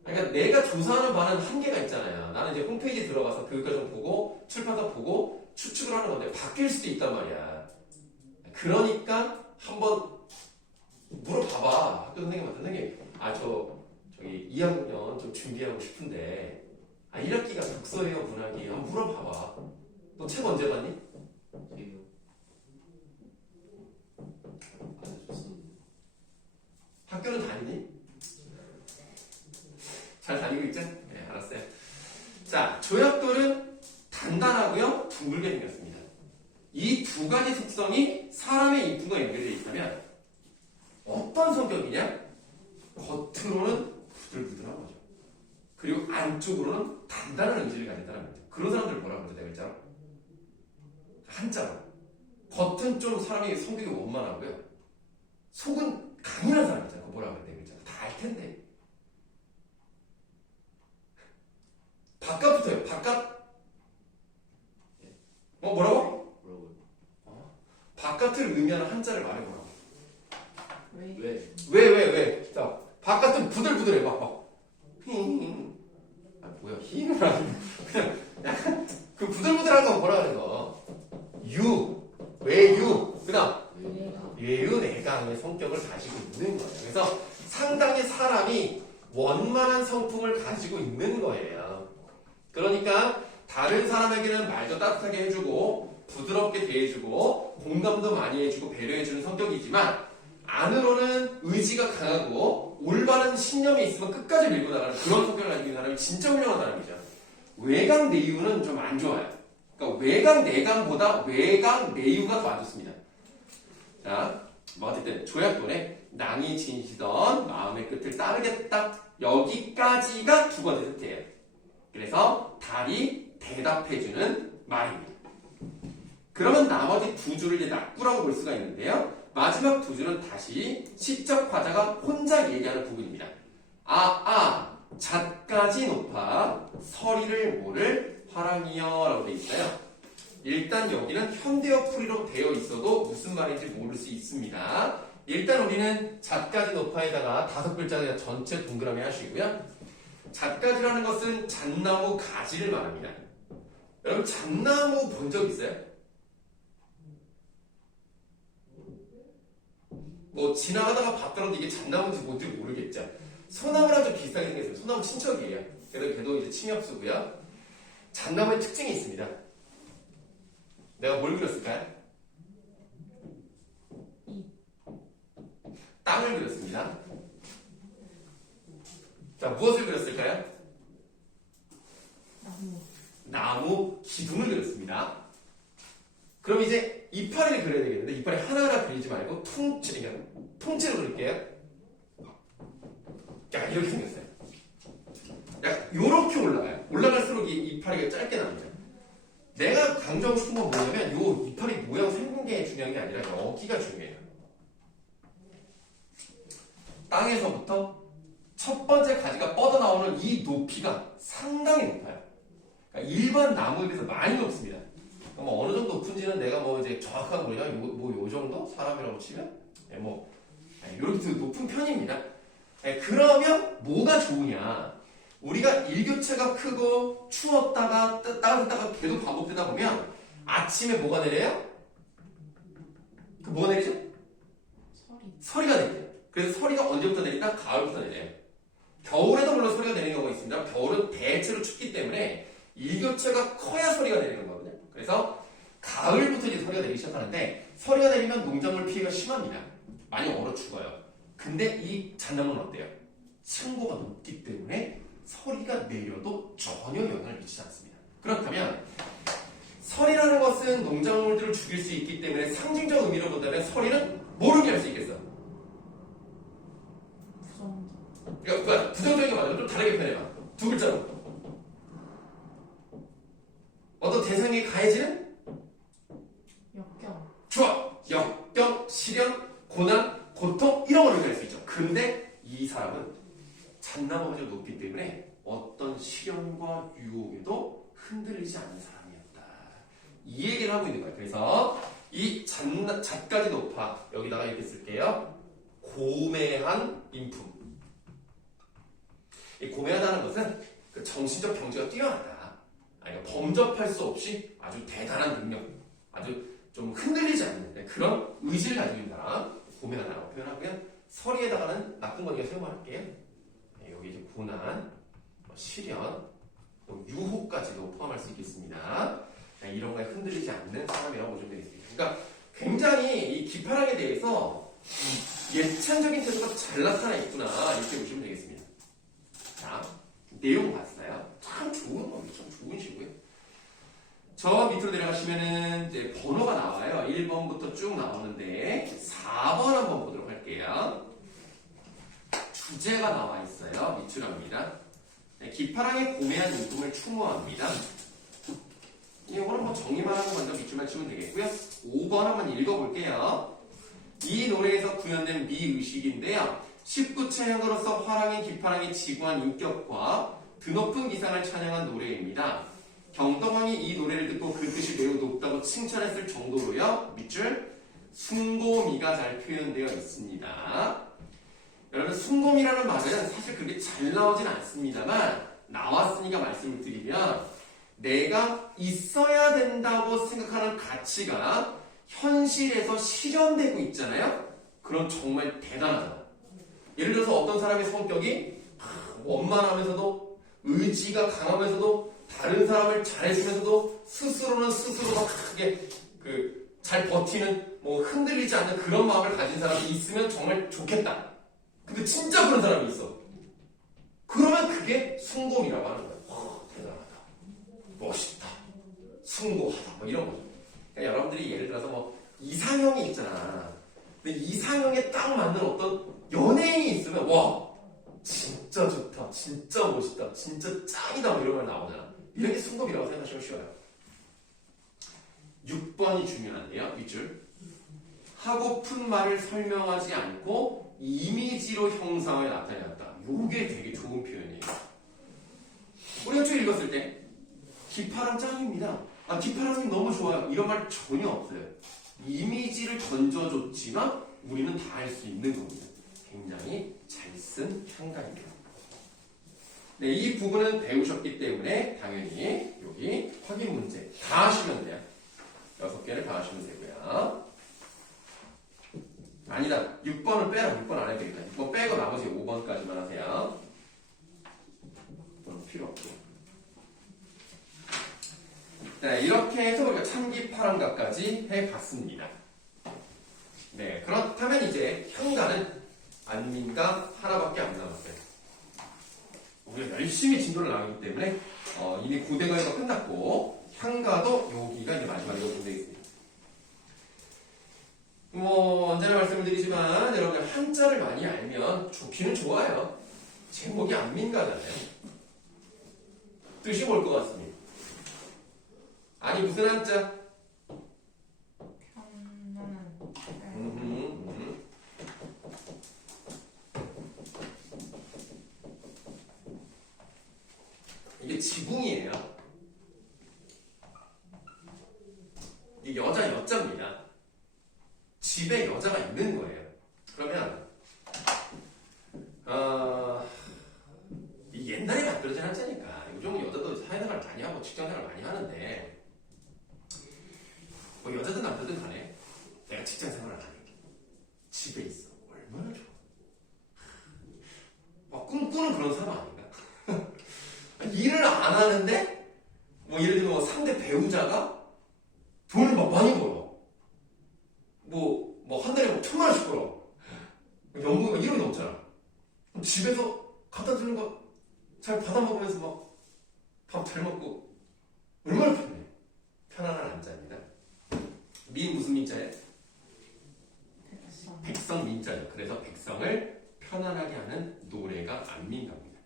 그러니까 내가 조사하는 바는 한계가 있잖아요. 나는 이제 홈페이지 들어가서 교육과정 보고 출판사 보고 추측을 하는 건데 바뀔 수도 있단 말이야. 그러니까 한번 물어봐봐. 학교 선생님한테 선생님 저기 2학년 좀 준비하고 싶은데 1학기가 독서예요 문학이에요? 한번 물어봐봐. 너 책 언제 봤니? 제이요. 아주 좋습니다. 학교는 다니니? 잘 다니고 있죠? 네, 알았어요. 자, 조약돌은 단단하고요, 둥글게 생겼습니다. 이 두 가지 특성이 사람의 인품과 연결되어 있다면 어떤 성격이냐? 겉으로는 부들부들한 거죠. 그리고 안쪽으로는 단단한 의지를 가진다는 거죠. 그런 사람들 뭐라고 그러죠? 네 글자로? 한자로. 겉은 좀 사람이 성격이 원만하고요. 속은 강인한 사람 있잖아요. 그거 뭐라고 그러죠? 네 글자로. 다 알 텐데. 바깥부터요. 바깥. 뭐라고? 뭐라고요? 바깥을 의미하는 한자를 말해보라고. 왜? 왜? 자, 바깥은 부들부들해. 막. 뭐야, 흰은 아니고. 그냥 약간, 그 부들부들한 거 뭐라 그래, 너. 외유. 그 다음, 왜가? 외유내강의 성격을 가지고 있는 거예요. 그래서 상당히 사람이 원만한 성품을 가지고 있는 거예요. 그러니까 다른 사람에게는 말도 따뜻하게 해주고 부드럽게 대해주고 공감도 많이 해주고 배려해주는 성격이지만 안으로는 의지가 강하고 올바른 신념이 있으면 끝까지 밀고 나가는 그런 성격을 가지고 있는 사람이 진짜 훌륭한 사람이죠. 외강 내유는 좀 안 좋아요. 그러니까 외강 내강보다 외강 내유가 더 안 좋습니다. 자, 뭐 어쨌든 조약돌에 낭이 진시던 마음의 끝을 따르겠다. 여기까지가 두 번째 세트예요. 그래서 달이 대답해주는 말입니다. 그러면 나머지 두 줄을 이제 낙구라고 볼 수가 있는데요. 마지막 두 줄은 다시 시적 화자가 혼자 얘기하는 부분입니다. 잣까지 높아 서리를 모를 화랑이여 라고 되어 있어요. 일단 여기는 현대어 풀이로 되어 있어도 무슨 말인지 모를 수 있습니다. 일단 우리는 잣까지 높아에다가 5글자 전체 동그라미 하시고요. 잣가지라는 것은 잣나무 가지를 말합니다. 여러분 잣나무 본 적 있어요? 뭐 지나가다가 봤더라도 이게 잣나무인지 뭔지 모르겠죠. 소나무랑 좀 비슷하게 생겼어요. 소나무 친척이에요. 그래서 걔도 이제 침엽수고요. 잣나무의 특징이 있습니다. 내가 뭘 그렸을까요? 땅을 그렸습니다. 자, 무엇을 그렸을까요? 나무 기둥을 그렸습니다. 그럼 이제 이파리를 그려야 되겠는데 이파리 하나하나 그리지 말고 통째로 그릴게요. 자, 이렇게 생겼어요. 약간 요렇게 올라가요. 올라갈수록 이 이파리가 짧게 나옵니다. 내가 강조하고 싶은 건 뭐냐면 요 이파리 모양 생긴 게 중요한 게 아니라 여기가 중요해요. 땅에서부터 첫 번째 가지가 뻗어나오는 이 높이가 상당히 높아요. 그러니까 일반 나무에 비해서 많이 높습니다. 뭐 어느 정도 높은지는 내가 뭐 이제 정확한 거냐, 요 정도 사람이라고 치면, 이렇게 높은 편입니다. 그러면 뭐가 좋으냐? 우리가 일교차가 크고 추웠다가 따뜻하다가 계속 반복되다 보면 아침에 뭐가 내려요? 뭐가 내리죠? 서리가 내려요. 그래서 서리가 언제부터 내린다? 가을부터 내려요. 겨울에도 물론 서리가 내리는 경우가 있습니다. 겨울은 대체로 춥기 때문에 일교차가 커야 서리가 내리는 거거든요. 그래서 가을부터 이제 서리가 내리기 시작하는데 서리가 내리면 농작물 피해가 심합니다. 많이 얼어 죽어요. 근데 이 잣나무는 어때요? 층고가 높기 때문에 서리가 내려도 전혀 영향을 미치지 않습니다. 그렇다면 서리라는 것은 농작물들을 죽일 수 있기 때문에 상징적 의미로 본다면 서리는 뭘 의미할 수 있겠어? 그러니까 부정적인 게 맞아요. 좀 다르게 표현해봐. 두 글자로. 어떤 대상이 가해지는? 역경. 좋아. 역경, 실현, 고난, 고통 이런 걸 의미할 수 있죠. 근데 이 사람은 잣나무 가지고 높기 때문에 어떤 시련과 유혹에도 흔들리지 않는 사람이었다. 이 얘기를 하고 있는 거예요. 그래서 이 잣까지 높아 여기다가 이렇게 쓸게요. 고매한 인품. 이 고매하다는 것은 그 정신적 경지가 뛰어나다. 그러니까 범접할 수 없이 아주 대단한 능력, 아주 좀 흔들리지 않는 그런 의지를 가지고 있는 사람, 고매하다라고 표현하고요. 서리에다가는 나쁜 거니까 사용할게요. 여기 이제 고난, 시련, 유혹까지도 포함할 수 있겠습니다. 이런 거에 흔들리지 않는 사람이라고 보시면 되겠습니다. 그러니까 굉장히 이 기파랑에 대해서 예찬적인 태도가 잘 나타나 있구나 이렇게 보시면 되겠습니다. 자, 내용 봤어요. 참 좋은 겁니다. 참 좋은 시고요. 저 밑으로 내려가시면은 이제 번호가 나와요. 1번부터 쭉 나오는데 4번 한번 보도록 할게요. 주제가 나와 있어요. 밑줄합니다. 기파랑의 고매한 인품을 추모합니다. 이거는 뭐 정의만 하고 먼저 밑줄만 치면 되겠고요. 5번 한번 읽어볼게요. 이 노래에서 구현된 미의식인데요. 19체 형으로서 화랑의 기파랑의 지구한 인격과 드높은 기상을 찬양한 노래입니다. 경덕왕이 이 노래를 듣고 그 뜻이 매우 높다고 칭찬했을 정도로요. 밑줄 숭고미가 잘 표현되어 있습니다. 여러분 숭고미라는 말은 사실 그렇게 잘 나오진 않습니다만 나왔으니까 말씀을 드리면 내가 있어야 된다고 생각하는 가치가 현실에서 실현되고 있잖아요. 그럼 정말 대단하다. 예를 들어서 어떤 사람의 성격이 원만하면서도 의지가 강하면서도 다른 사람을 잘해주면서도 스스로는 스스로가 크게 잘 버티는 뭐 흔들리지 않는 그런 마음을 가진 사람이 있으면 정말 좋겠다. 근데 진짜 그런 사람이 있어. 그러면 그게 숭고미라고 하는 거야. 대단하다. 멋있다. 숭고하다. 뭐 이런 거죠. 그러니까 여러분들이 예를 들어서 뭐 이상형이 있잖아. 근데 이상형에 딱 맞는 어떤 연예인이 있으면 와 진짜 좋다. 진짜 멋있다. 진짜 짱이다. 뭐 이런 말 나오잖아. 이런 게 숭고미라고 생각하시면 쉬워요. 6번이 중요한데요. 밑줄. 하고픈 말을 설명하지 않고 이미지로 형상을 나타내었다. 이게 되게 좋은 표현이에요. 우리가 쭉 읽었을 때 기파랑 짱입니다. 기파랑이 너무 좋아요. 이런 말 전혀 없어요. 이미지를 던져줬지만 우리는 다 할 수 있는 겁니다. 굉장히 잘 쓴 향가입니다. 네, 이 부분은 배우셨기 때문에 당연히 여기 확인 문제 다 하시면 돼요. 6개를 다 하시면 되고요. 아니다. 6번을 빼라. 6번 안 해도 되겠다. 6번 빼고 나머지 5번까지만 하세요. 6번은 필요 없고. 네, 이렇게 해서 우리가 참기파랑가까지 해봤습니다. 네, 그렇다면 이제 향가는 안민가 하나밖에 안 남았어요. 우리가 열심히 진도를 나가기 때문에 이미 고대가가 끝났고 향가도 여기가 이제 마지막으로 되겠습니다. 뭐 언제나 말씀을 드리지만 여러분 한자를 많이 알면 좋기는 좋아요. 제목이 안민가잖아요. 뜻이 뭘 것 같습니다. 아니 무슨 한자? 이게 지붕이에요. 이게 여자 여자입니다. 집에 여자가 있는 거예요. 그러면 옛날에 만들어진 한자니까 요즘은 여자도 사회생활을 많이 하고 직장생활을 많이 하는데 뭐 여자든 남자든 간에 내가 직장생활을 안 해. 집에 있어. 얼마나 좋아. 막 꿈꾸는 그런 사람 아닌가? 일을 안 하는데 뭐 예를 들면 뭐 상대 배우자가 돈을 막 많이 벌어. 뭐 한 달에 뭐 1,000만 원씩 벌어. 연봉이 막 1억이 넘잖아. 그럼 집에서 갖다 주는 거 잘 받아 먹으면서 막 밥 잘 먹고 얼마나 편해. 편안한 한자입니다. 민 무슨 민자예요? 백성 민자죠. 그래서 백성을 편안하게 하는 노래가 안민가입니다.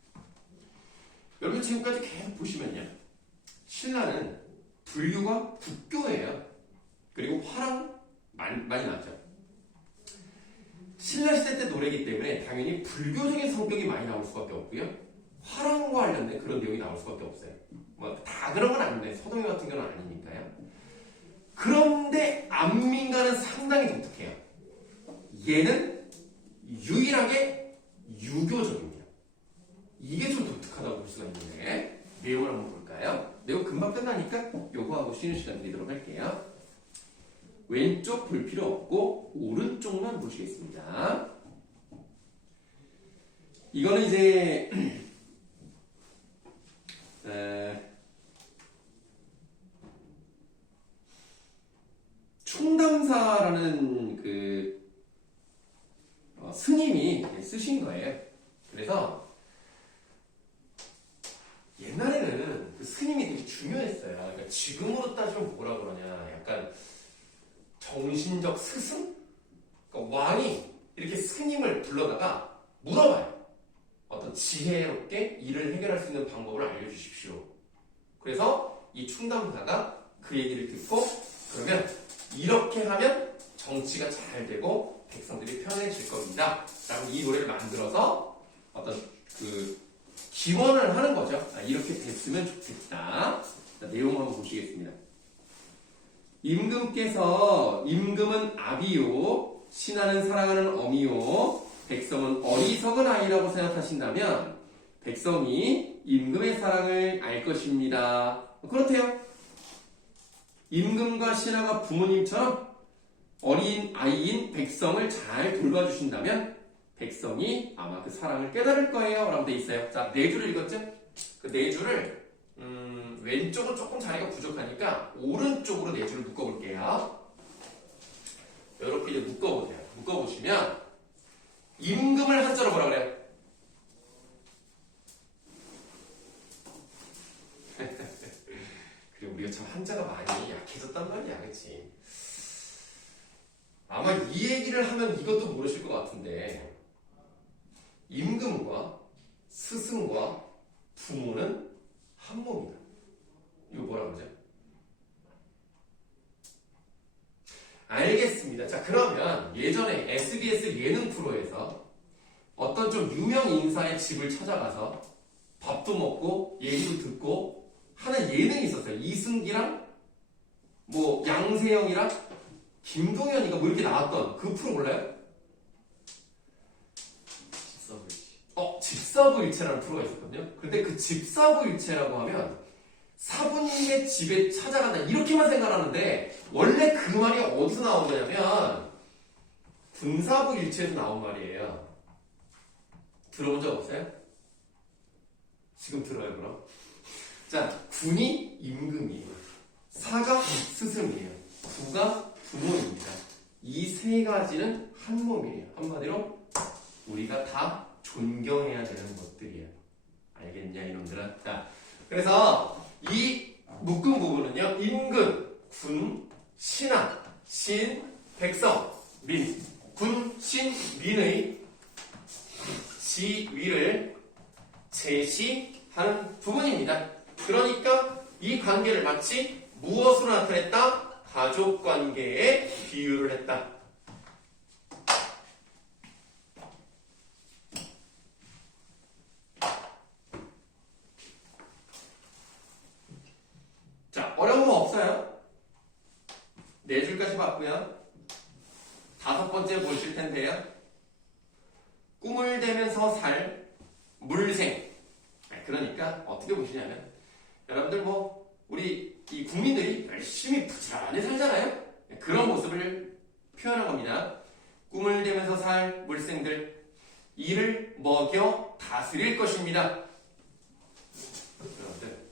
여러분 지금까지 계속 보시면요. 신라는 불교가 국교예요. 그리고 화랑 많이 나죠. 신라시대 때 노래이기 때문에 당연히 불교적인 성격이 많이 나올 수밖에 없고요. 화랑과 관련된 그런 내용이 나올 수밖에 없어요. 뭐 다 그런 건 아닌데 서동요 같은 경우는 아니니까요. 그런데 안민가는 상당히 독특해요. 얘는 유일하게 유교적입니다. 이게 좀 독특하다고 볼 수가 있는데 내용을 한번 볼까요? 내용 금방 끝나니까 요거하고 쉬는 시간 드리도록 할게요. 왼쪽 볼 필요 없고 오른쪽만 보시겠습니다. 이거는 이제 충담사라는 그 스님이 쓰신 거예요. 그래서 옛날에는 그 스님이 되게 중요했어요. 그러니까 지금으로 따지면 뭐라 그러냐, 약간 정신적 스승? 그러니까 왕이 이렇게 스님을 불러다가 물어봐요. 어떤 지혜롭게 일을 해결할 수 있는 방법을 알려주십시오. 그래서 이 충담사가 그 얘기를 듣고 그러면 이렇게 하면 정치가 잘 되고 백성들이 편해질 겁니다. 라고 이 노래를 만들어서 어떤 그 기원을 하는 거죠. 이렇게 됐으면 좋겠다. 자, 내용 한번 보시겠습니다. 임금께서 임금은 아비요, 신하는 사랑하는 어미요, 백성은 어리석은 아이라고 생각하신다면 백성이 임금의 사랑을 알 것입니다. 그렇대요. 임금과 신하가 부모님처럼 어린 아이인 백성을 잘 돌봐주신다면 백성이 아마 그 사랑을 깨달을 거예요. 라고 돼 있어요. 자, 네 줄을 읽었죠? 그 네 줄을 왼쪽은 조금 자리가 부족하니까 오른쪽으로 네 줄을 묶어볼게요. 이렇게 이제 묶어보세요. 묶어보시면 임금을 한자로 뭐라 그래요? 그리고 우리가 참 한자가 많이 약해졌단 말이야, 그치? 아마 이 얘기를 하면 이것도 모르실 것 같은데 임금과 스승과 부모는 한 몸이다. 이거 뭐라 그러죠? 알겠습니다. 자, 그러면 예전에 SBS 예능 프로에서 어떤 좀 유명 인사의 집을 찾아가서 밥도 먹고 얘기도 듣고 하는 예능이 있었어요. 이승기랑 뭐 양세형이랑 김동현이가 뭐 이렇게 나왔던 그 프로 몰라요? 집사부일체라는 프로가 있었거든요. 근데 그 집사부일체라고 하면 사부님의 집에 찾아간다 이렇게만 생각하는데 원래 그 말이 어디서 나온 거냐면 군사부일체에서 나온 말이에요. 들어본 적 없어요? 지금 들어요, 그럼? 자, 군이 임금이에요. 사가 스승이에요. 부가 부모입니다. 이 세 가지는 한 몸이에요. 한마디로 우리가 다 존경해야 되는 것들이에요. 알겠냐, 이놈들아? 자, 그래서 이 묶은 부분은요, 임금, 군, 신하, 신, 백성, 민, 군, 신, 민의 지위를 제시하는 부분입니다. 그러니까 이 관계를 마치 무엇으로 나타냈다? 가족 관계에 비유를 했다. 자, 어려운 거 없어요? 네 줄까지 봤고요. 다섯 번째 보실 텐데요. 꿈을 대면서 살 물생. 그러니까 어떻게 보시냐면 여러분들 뭐 우리 이 국민들이 열심히 부지런히 살잖아요. 그런 모습을 표현한 겁니다. 꿈을 대면서 살 물생들, 이를 먹여 다스릴 것입니다. 여러분들,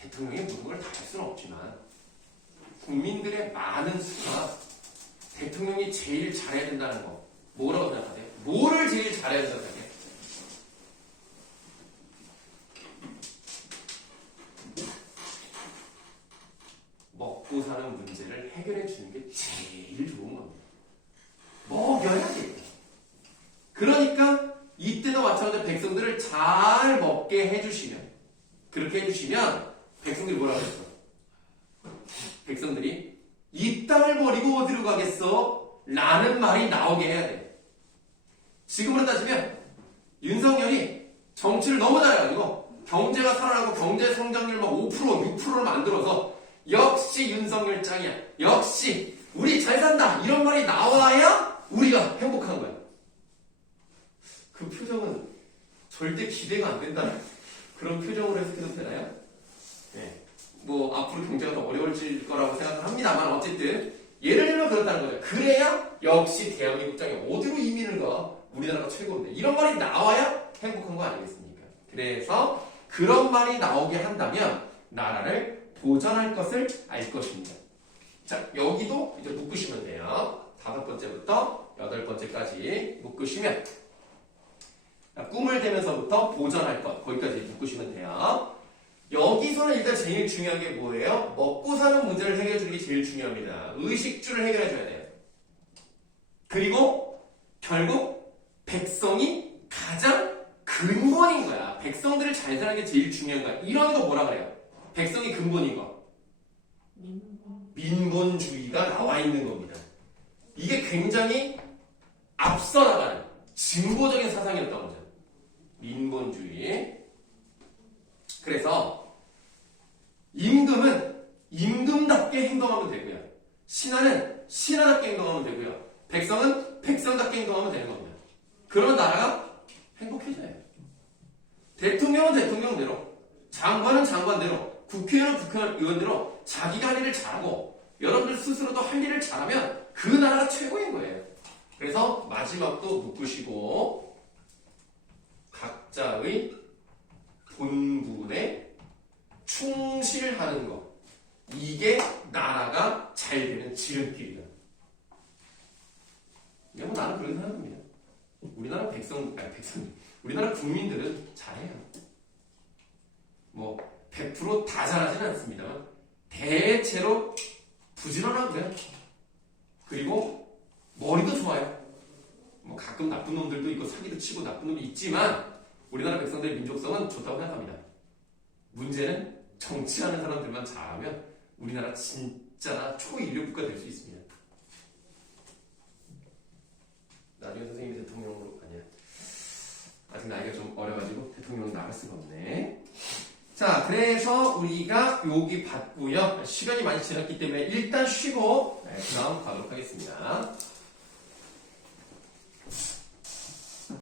대통령이 모든 걸 다 할 수는 없지만 국민들의 많은 수가 대통령이 제일 잘해야 된다는 거 뭐라고 생각하세요? 뭐를 제일 잘해야 된다고 생각해요? 먹고 사는 문제를 해결해 주는 게 제일 좋은 겁니다. 먹여야 돼요. 그러니까 이때도 마찬가지로 백성들을 잘 먹게 해주시면, 그렇게 해주시면 백성들이 뭐라고 했어? 백성들이 이 땅을 버리고 어디로 가겠어? 라는 말이 나오게 해야 돼. 지금으로 따지면 윤석열이 정치를 너무 잘해가지고 경제가 살아나고 경제 성장률 막 5%, 6%를 만들어서 역시 윤석열 짱이야. 역시 우리 잘 산다. 이런 말이 나와야 우리가 행복한 거야. 그 표정은 절대 기대가 안 된다는 그런 표정으로 해석해도 되나요? 네. 뭐 앞으로 경제가 더 어려워질 거라고 생각을 합니다만 어쨌든 예를 들면 그렇다는 거죠. 그래야 역시 대한민국 짱이 어디로 이민을 가? 우리나라가 최고인데 이런 말이 나와야 행복한 거 아니겠습니까? 그래서 그런 말이 나오게 한다면 나라를 보전할 것을 알 것입니다. 자, 여기도 이제 묶으시면 돼요. 5번째부터 8번째까지 묶으시면 꿈을 대면서부터 보전할 것 거기까지 묶으시면 돼요. 여기서는 일단 제일 중요한 게 뭐예요? 먹고 사는 문제를 해결해 주는 게 제일 중요합니다. 의식주를 해결해 줘야 돼요. 그리고 결국 백성이 가장 근본인 거야. 백성들을 잘 사는 게 제일 중요한 거야. 이런 거 뭐라 그래요? 백성이 근본인 거. 민본주의가 나와 있는 겁니다. 이게 굉장히 앞서 나가는 진보적인 사상이었던 거죠. 민본주의. 그래서 임금은 임금답게 행동하면 되고요. 신하는 신하답게 행동하면 되고요. 백성은 백성답게 행동하면 되는 겁니다. 그런 나라가 행복해져요. 대통령은 대통령대로, 장관은 장관대로, 국회의원은 국회의원대로 자기가 할 일을 잘하고 여러분들 스스로도 할 일을 잘하면 그 나라가 최고인 거예요. 그래서 마지막도 묶으시고 각자의 본분에 충실하는 것. 이게 나라가 잘 되는 지름길이다. 이게 뭐 나는 그런 생각합니다. 우리나라 우리나라 국민들은 잘해요. 뭐 100% 다 잘하지는 않습니다만 대체로 부지런하고요. 그리고 머리도 좋아요. 뭐 가끔 나쁜 놈들도 있고 사기도 치고 나쁜 놈이 있지만 우리나라 백성들의 민족성은 좋다고 생각합니다. 문제는 정치하는 사람들만 잘하면 우리나라 진짜 초인류 국가 될 수 있습니다. 나중에 선생님이 대통령으로 아니야. 아직 나이가 좀 어려가지고 대통령 나갈 수가 없네. 자, 그래서 우리가 여기 봤고요. 시간이 많이 지났기 때문에 일단 쉬고 그 다음 가도록 하겠습니다.